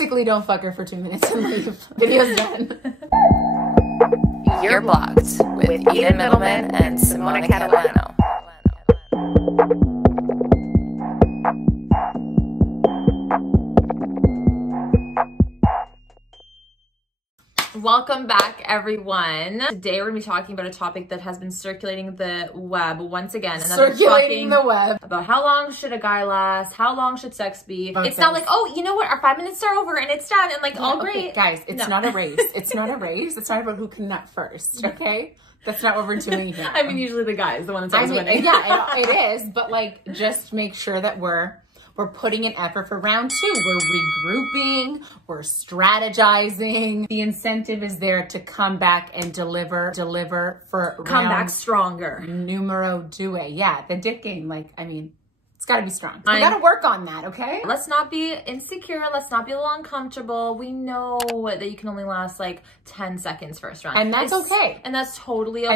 Basically, don't fuck her for 2 minutes and leave. Video's done. You're Blocked with Eden Middleman and Simona Catalano. Welcome back, everyone. Today we're going to be talking about a topic that has been circulating the web once again. Circulating the web. About how long should a guy last? How long should sex be? Okay. It's not like, oh, you know what? Our 5 minutes are over and it's done and like all Okay, great. guys, it's not a race. It's not a race. It's not about who can nut first, okay? That's not what we're doing here. I mean, usually the guy is the one that's always winning. Yeah, it is. But like, just make sure that we're putting in effort for round 2. We're regrouping, we're strategizing. The incentive is there to come back and deliver for Come back stronger. Numero 2. Yeah, the dick game, like, I mean, it's gotta be strong. We gotta work on that, okay? Let's not be insecure. Let's not be a little uncomfortable. We know that you can only last like 10 seconds first round. And that's okay. And that's totally okay.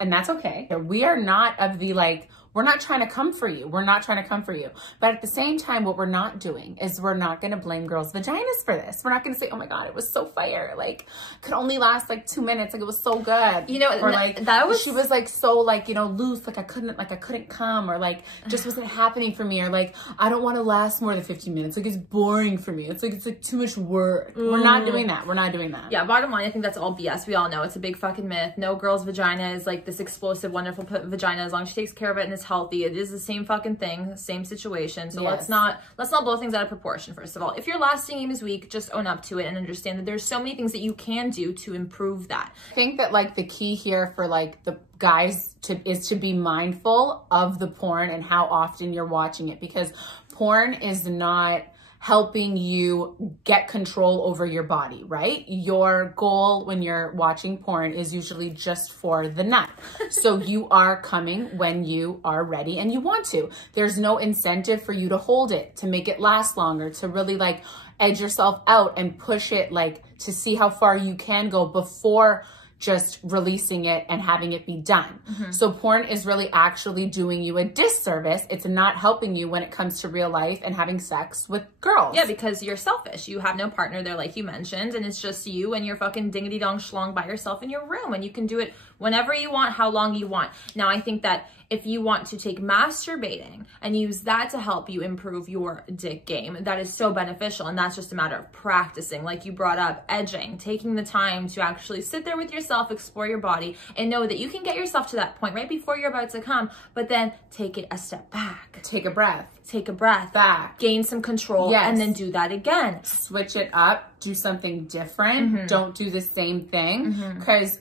And that's okay. We are not of the like, we're not trying to come for you. We're not trying to come for you. But at the same time, what we're not doing is we're not going to blame girls' vaginas for this. We're not going to say, oh my God, it was so fire. Like, could only last like 2 minutes. Like, it was so good. You know, or like, she was like so like, you know, loose. Like I couldn't come, or like, just wasn't happening for me. Or like, I don't want to last more than 15 minutes. Like, it's boring for me. It's like too much work. We're not doing that. We're not doing that. Yeah. Bottom line, I think that's all BS. We all know it's a big fucking myth. No girl's vagina is like this explosive, wonderful vagina. As long as she takes care of it and is healthy, it is the same fucking thing, same situation. So yes. let's not blow things out of proportion. First of all, if your lasting game is weak, just own up to it and understand that there's so many things that you can do to improve that. I think that like the key here for like the guys is to be mindful of the porn and how often you're watching it, because porn is not helping you get control over your body, right? Your goal when you're watching porn is usually just for the nut. So you are coming when you are ready and you want to. There's no incentive for you to hold it, to make it last longer, to really like edge yourself out and push it, like to see how far you can go before just releasing it and having it be done. So porn is really actually doing you a disservice. It's not helping you when it comes to real life and having sex with girls. Yeah, because you're selfish. You have no partner there, like you mentioned, and it's just you and your fucking dingity dong schlong by yourself in your room, and you can do it whenever you want, how long you want. Now, I think that if you want to take masturbating and use that to help you improve your dick game, that is so beneficial. And that's just a matter of practicing, like you brought up, edging, taking the time to actually sit there with yourself, explore your body, and know that you can get yourself to that point right before you're about to come, but then take it a step back. Take a breath. Take a breath. Back. Gain some control. Yes. And then do that again. Switch it up. Do something different. Don't do the same thing, because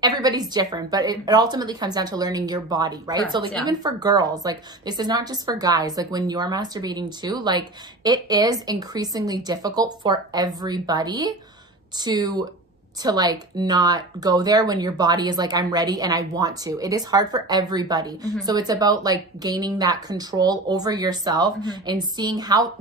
everybody's different, but it ultimately comes down to learning your body, right? Correct, so like even for girls, like this is not just for guys, like when you're masturbating too, like it is increasingly difficult for everybody to like not go there when your body is like, I'm ready and I want to. It is hard for everybody. So it's about like gaining that control over yourself and seeing how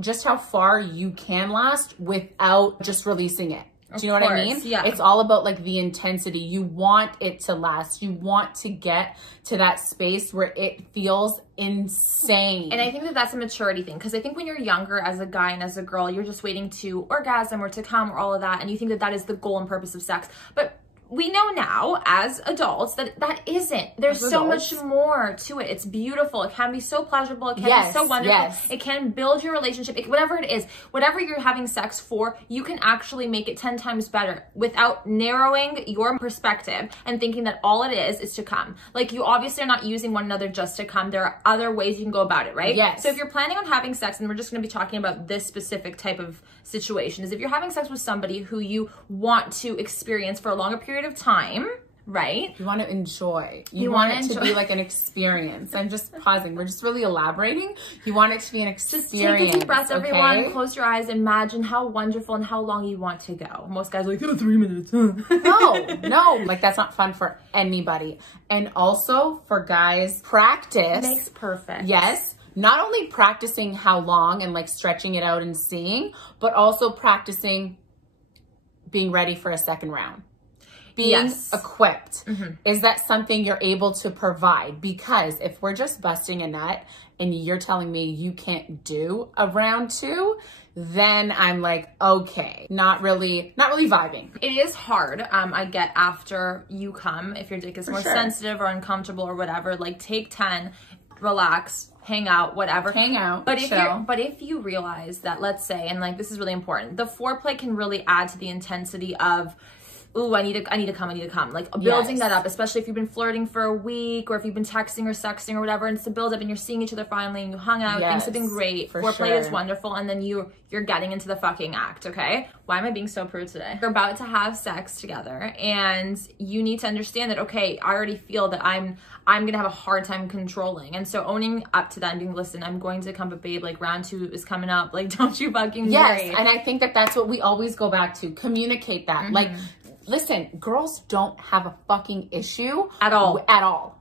far you can last without just releasing it. Do you know what I mean? Yeah. It's all about like the intensity. You want it to last. You want to get to that space where it feels insane. And I think that that's a maturity thing, because I think when you're younger as a guy and as a girl, you're just waiting to orgasm or to come or all of that, and you think that that is the goal and purpose of sex. But we know now as adults that that isn't. There's so much more to it. It's beautiful. It can be so pleasurable. It can be so wonderful. It can build your relationship. Whatever it is, whatever you're having sex for, you can actually make it 10 times better without narrowing your perspective and thinking that all it is to come. Like, you obviously are not using one another just to come. There are other ways you can go about it, right? Yes. So if you're planning on having sex, and we're just going to be talking about this specific type of situation, is if you're having sex with somebody who you want to experience for a longer period of time, right? You want to enjoy. You want it to be like an experience. I'm just pausing. We're just really elaborating. You want it to be an experience. Just take a deep breath, everyone. Close your eyes. Imagine how wonderful and how long you want to go. Most guys are like, 3 minutes. No. Like, that's not fun for anybody. And also for guys, practice makes perfect. Yes. Not only practicing how long and like stretching it out and seeing, but also practicing being ready for a second round. Being equipped. Is that something you're able to provide? Because if we're just busting a nut and you're telling me you can't do a round two, then I'm like, okay, not really vibing. It is hard. I get after you come, if your dick is more sensitive or uncomfortable or whatever, like take 10, relax, hang out, whatever. Hang out, but chill. if you realize that, let's say, and like this is really important, the foreplay can really add to the intensity of, ooh, I need to come. Like building that up, especially if you've been flirting for a week or if you've been texting or sexting or whatever, and it's a build up and you're seeing each other finally and you hung out, things have been great. Foreplay is wonderful, and then you're getting into the fucking act, okay? Why am I being so prude today? You're about to have sex together and you need to understand that, okay, I already feel that I'm gonna have a hard time controlling. And so owning up to that and being, listen, I'm going to come, but babe, like round 2 is coming up. Like, don't you fucking worry. And I think that that's what we always go back to. Communicate that. Like, listen, girls don't have a fucking issue at all.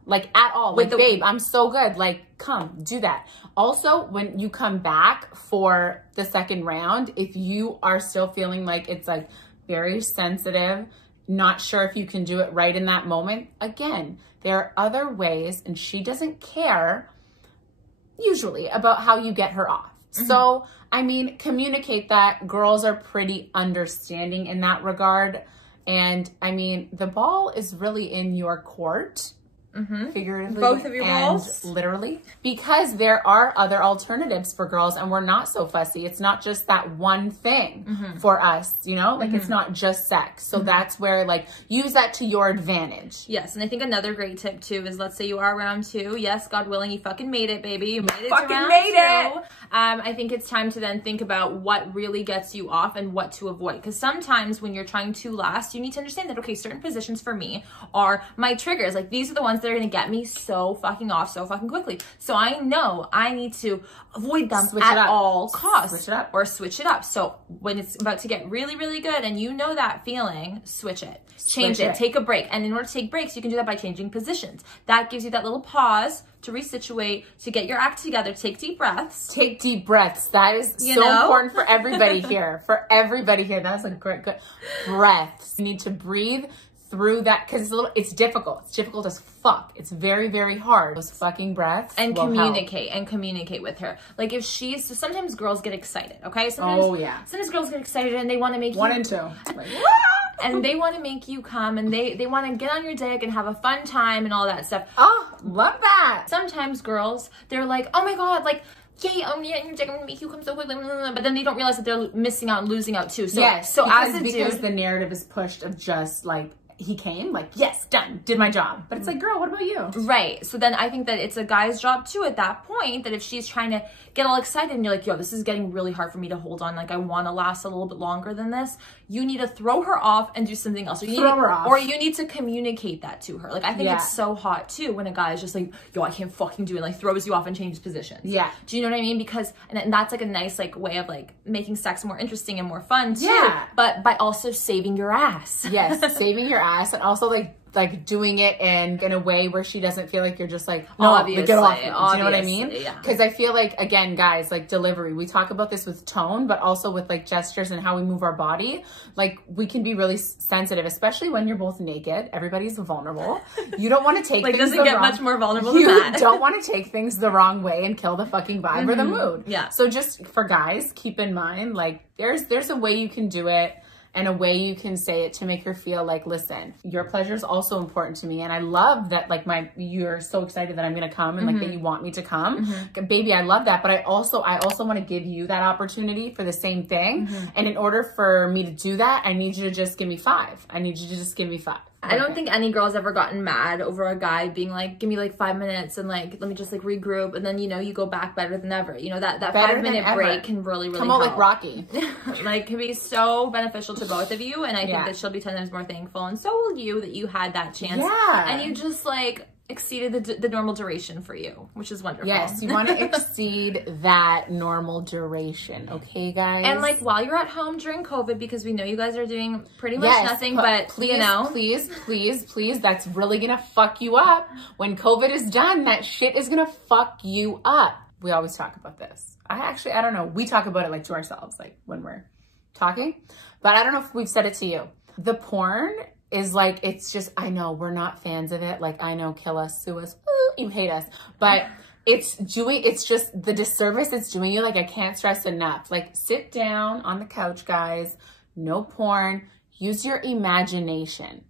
Like at all. With like, babe, I'm so good. Like, come do that. Also, when you come back for the second round, if you are still feeling like it's like very sensitive, not sure if you can do it right in that moment, again, there are other ways, and she doesn't care usually about how you get her off. So, I mean, communicate that. Girls are pretty understanding in that regard. And I mean, the ball is really in your court, figuratively, both of your and balls, literally, because there are other alternatives for girls, and we're not so fussy. It's not just that one thing for us, you know, like it's not just sex. So that's where, like, use that to your advantage. Yes, and I think another great tip too is, let's say you are round 2. Yes, God willing, you fucking made it, baby. You made it. Fucking made it. I think it's time to then think about what really gets you off and what to avoid. Because sometimes when you're trying to last, you need to understand that, okay, certain positions for me are my triggers. Like, these are the ones that are going to get me so fucking off so fucking quickly. So I know I need to avoid them at all costs. Switch it up. Or switch it up. So when it's about to get really, really good and you know that feeling, switch it. Change it. Take a break. And in order to take breaks, you can do that by changing positions. That gives you that little pause to resituate, to get your act together. Take deep breaths. Take deep breaths. That is important for everybody here. For everybody here. That's a great, good breaths. You need to breathe through that, because it's difficult. It's difficult as fuck. It's very, very hard. Those fucking breaths. And communicate with her. Like, if she's, so sometimes girls get excited, okay? Sometimes girls get excited and they want to make 1 and 2. Like, and they want to make you come, and they want to get on your dick and have a fun time and all that stuff. Oh, love that. Sometimes girls, they're like, oh my God, like, yay, I'm gonna make you come so quickly, but then they don't realize that they're missing out and losing out too. So, because the narrative is pushed of just like, he came, like, yes, done, did my job. But it's like, girl, what about you? Right. So then I think that it's a guy's job too at that point, that if she's trying to get all excited and you're like, yo, this is getting really hard for me to hold on, like I want to last a little bit longer than this, you need to throw her off and do something else. Or you need to communicate that to her. Like, I think it's so hot too when a guy is just like, yo, I can't fucking do it, like throws you off and changes positions. Yeah. Do you know what I mean? Because, and that's like a nice like way of like making sex more interesting and more fun too. Yeah. But by also saving your ass. Yes, saving your ass, and also like doing it in a way where she doesn't feel like you're just like, no, obviously, get off. Do you know what I mean? Because I feel like, again, guys, like delivery, we talk about this with tone, but also with like gestures and how we move our body. Like, we can be really sensitive, especially when you're both naked. Everybody's vulnerable. You don't want to take like, things doesn't get much more vulnerable than that. You don't want to take things the wrong way and kill the fucking vibe or the mood. Yeah. So just for guys, keep in mind, like, there's a way you can do it, and a way you can say it to make her feel like, listen, your pleasure is also important to me. And I love that, like, you're so excited that I'm going to come and like that you want me to come. Baby, I love that. But I also want to give you that opportunity for the same thing. And in order for me to do that, I need you to just give me 5. I need you to just give me 5. I don't think any girl's ever gotten mad over a guy being like, give me like 5 minutes and like, let me just like regroup. And then, you know, you go back better than ever. You know, that 5-minute break can really, really come out like Rocky. Like, can be so beneficial to both of you. And I think that she'll be 10 times more thankful. And so will you that you had that chance. Yeah. And you just like exceeded the normal duration for you, which is wonderful. Yes, you want to exceed that normal duration, okay, guys? And like, while you're at home during COVID, because we know you guys are doing pretty much nothing, but please, you know, please, that's really gonna fuck you up. When COVID is done, that shit is gonna fuck you up. We always talk about this. I don't know. We talk about it like to ourselves, like when we're talking, but I don't know if we've said it to you. The porn is like, it's just, I know we're not fans of it. Like, I know, kill us, sue us, ooh, you hate us. But it's just the disservice it's doing you. Like, I can't stress enough. Like, sit down on the couch, guys. No porn. Use your imagination.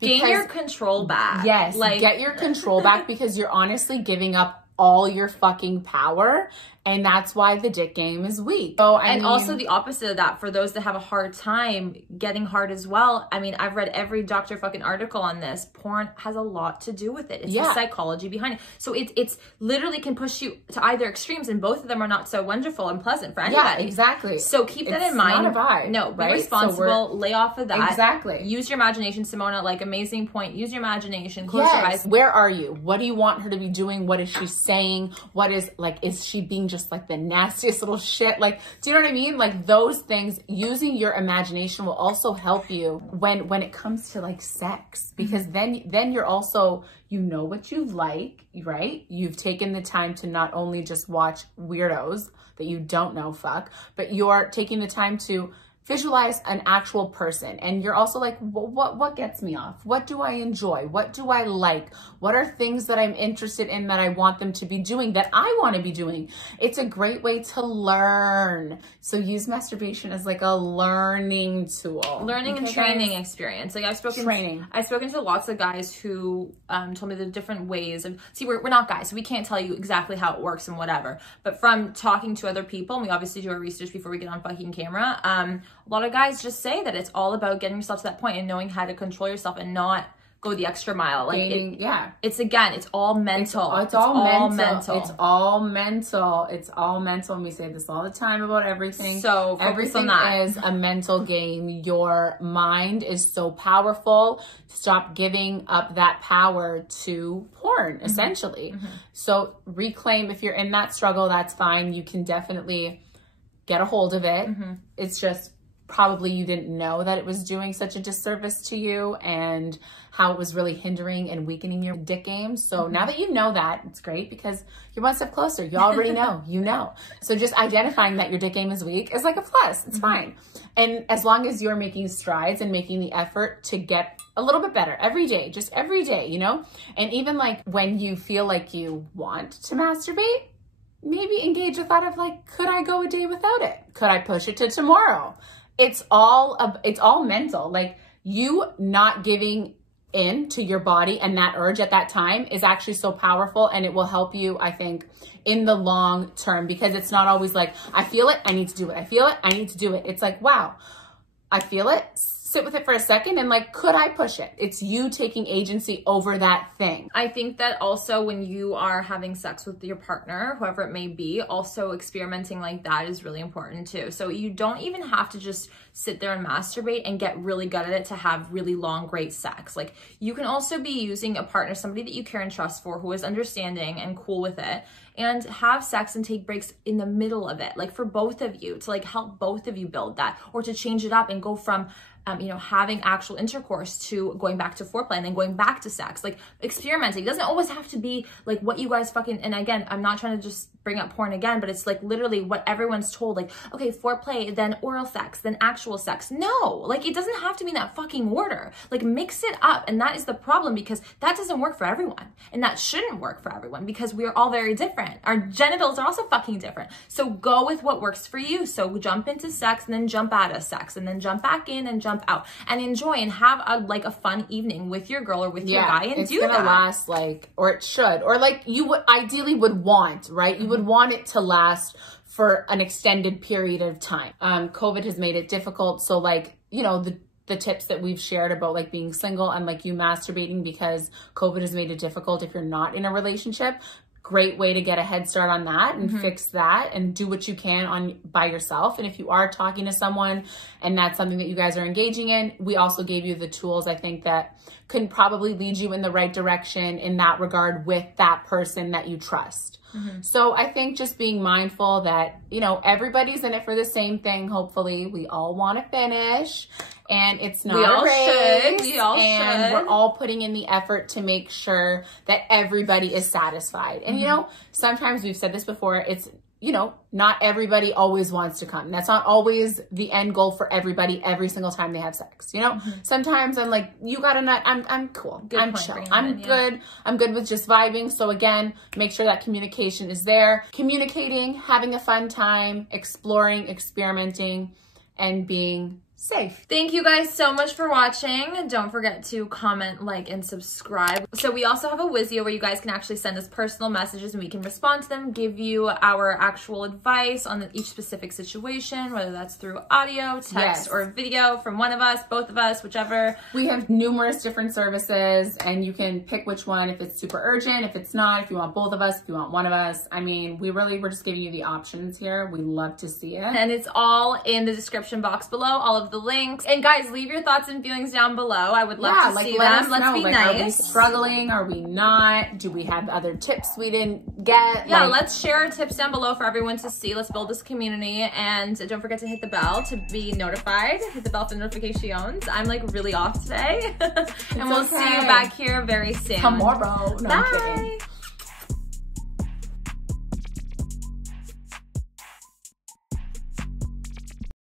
Gain your control back. Yes, like, get your control back, because you're honestly giving up all your fucking power, and that's why the dick game is weak. So, I mean, also the opposite of that, for those that have a hard time getting hard as well. I mean, I've read every doctor fucking article on this. Porn has a lot to do with it. It's the psychology behind it. So it's literally can push you to either extremes, and both of them are not so wonderful and pleasant for anybody. Yeah, exactly. So keep that in mind. It's not a vibe. No, be responsible. Lay off of that. Exactly. Use your imagination, Simona. Like, amazing point. Use your imagination. Close your eyes. Where are you? What do you want her to be doing? What is she saying? What is, like, is she being just like the nastiest little shit? Like, do you know what I mean? Like, those things, using your imagination will also help you when it comes to like sex, because then you're also, you know what you like, right? You've taken the time to not only just watch weirdos that you don't know fuck, but you're taking the time to visualize an actual person. And you're also like, what gets me off? What do I enjoy? What do I like? What are things that I'm interested in that I want them to be doing, that I want to be doing? It's a great way to learn. So use masturbation as like a learning tool. Learning and training experience. Like, I've spoken to lots of guys who told me the different ways of, see, we're not guys, so we can't tell you exactly how it works and whatever. But from talking to other people, and we obviously do our research before we get on fucking camera, a lot of guys just say that it's all about getting yourself to that point and knowing how to control yourself and not go the extra mile. Like, it's all mental. It's all mental. It's all mental. It's all mental. And we say this all the time about everything. So everything is a mental game. Your mind is so powerful. Stop giving up that power to porn, essentially. So reclaim, if you're in that struggle, that's fine. You can definitely get a hold of it. It's just probably you didn't know that it was doing such a disservice to you, and how it was really hindering and weakening your dick game. So now that you know that, it's great, because you're one step closer. You already know, you know. So just identifying that your dick game is weak is like a plus. It's fine. And as long as you're making strides and making the effort to get a little bit better every day, just every day, you know? And even like when you feel like you want to masturbate, maybe engage the thought of like, could I go a day without it? Could I push it to tomorrow? It's all mental. Like, you not giving in to your body and that urge at that time is actually so powerful, and it will help you, I think, in the long term, because it's not always like, I feel it, I need to do it. I feel it, I need to do it. It's like, wow, I feel it. Sit with it for a second and like, could I push it? It's you taking agency over that thing. I think that also when you are having sex with your partner, whoever it may be, also experimenting like that is really important too. So you don't even have to just sit there and masturbate and get really good at it to have really long, great sex. Like, you can also be using a partner, somebody that you care and trust for, who is understanding and cool with it, and have sex and take breaks in the middle of it, like for both of you, to like help both of you build that, or to change it up and go from having actual intercourse to going back to foreplay and then going back to sex. Like, experimenting. It doesn't always have to be like what you guys fucking, and again, I'm not trying to just bring up porn again, but it's like literally what everyone's told, like, okay, foreplay, then oral sex, then actual sex. No, like, it doesn't have to be in that fucking order. Like, mix it up. And that is the problem, because that doesn't work for everyone, and that shouldn't work for everyone, because we are all very different. Our genitals are also fucking different. So go with what works for you. So jump into sex and then jump out of sex and then jump back in and jump out, and enjoy and have a fun evening with your girl or with your guy, and do that. It's gonna last, like, or it should, or like you would ideally would want, right? You would want it to last for an extended period of time. COVID has made it difficult. So like, you know, the tips that we've shared about like being single and like you masturbating because COVID has made it difficult if you're not in a relationship. Great way to get a head start on that and fix that and do what you can by yourself. And if you are talking to someone and that's something that you guys are engaging in, we also gave you the tools, I think, that can probably lead you in the right direction in that regard with that person that you trust. So I think just being mindful that, you know, everybody's in it for the same thing. Hopefully we all want to finish, and it's not a race. We all should. We're all putting in the effort to make sure that everybody is satisfied. And you know, sometimes we've said this before, it's you know, not everybody always wants to come. That's not always the end goal for everybody every single time they have sex. You know, sometimes I'm like, you got a nut. I'm cool. I'm chill. I'm good. I'm good with just vibing. So again, make sure that communication is there. Communicating, having a fun time, exploring, experimenting, and being safe. Thank you guys so much for watching. Don't forget to comment, like, and subscribe. So we also have a WISIO where you guys can actually send us personal messages and we can respond to them, give you our actual advice on each specific situation, whether that's through audio, text, or video from one of us, both of us, whichever. We have numerous different services and you can pick which one if it's super urgent, if it's not, if you want both of us, if you want one of us. I mean, we're just giving you the options here. We love to see it. And it's all in the description box below, all of the links. And guys, leave your thoughts and feelings down below. I would love to see them. Let's be nice. Are we struggling? Are we not? Do we have other tips we didn't get? Yeah, let's share our tips down below for everyone to see. Let's build this community. And don't forget to hit the bell to be notified. Hit the bell for notifications. I'm like really off today. And we'll see you back here very soon. Tomorrow. No, bye.